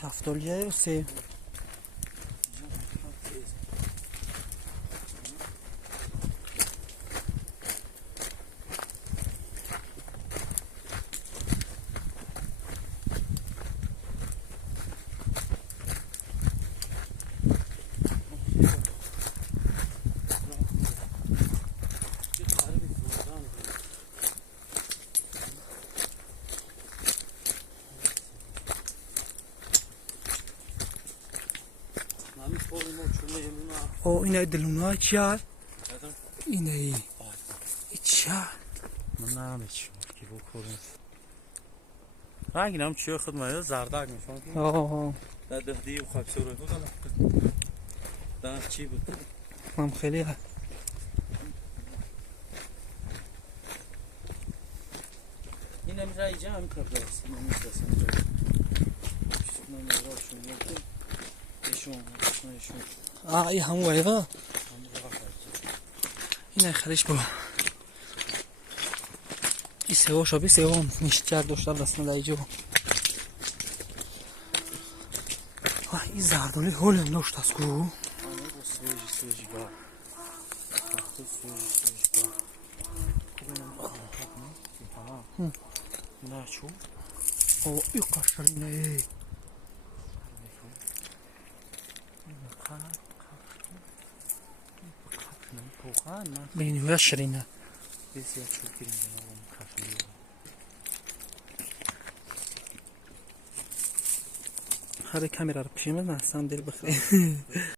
شفتالیه و سیب. او اینه دلونا چیه؟ اینه ای چیه؟ من نمیدونم که بکنم رنگینم چیه خود مایه زردک میشون آه در دهدی و خواب سوره بود در چی بود؟ هم خیلی ها این هم رای جمع کرده است این هم میترسم جمع من راشون یکی ایشون ای همون وایغا اینه خریش با این سیوا شابی سیوا میشتر داشتر رسنه دایجو این زردالی هول انداشت از گروه سویجی با وقتی سویجی با نه چو او ای قشنگه ای بینی و شرینه بسیار چوکرین جنابم کافی هر کامیرا رو پیشیم من سندل بخیر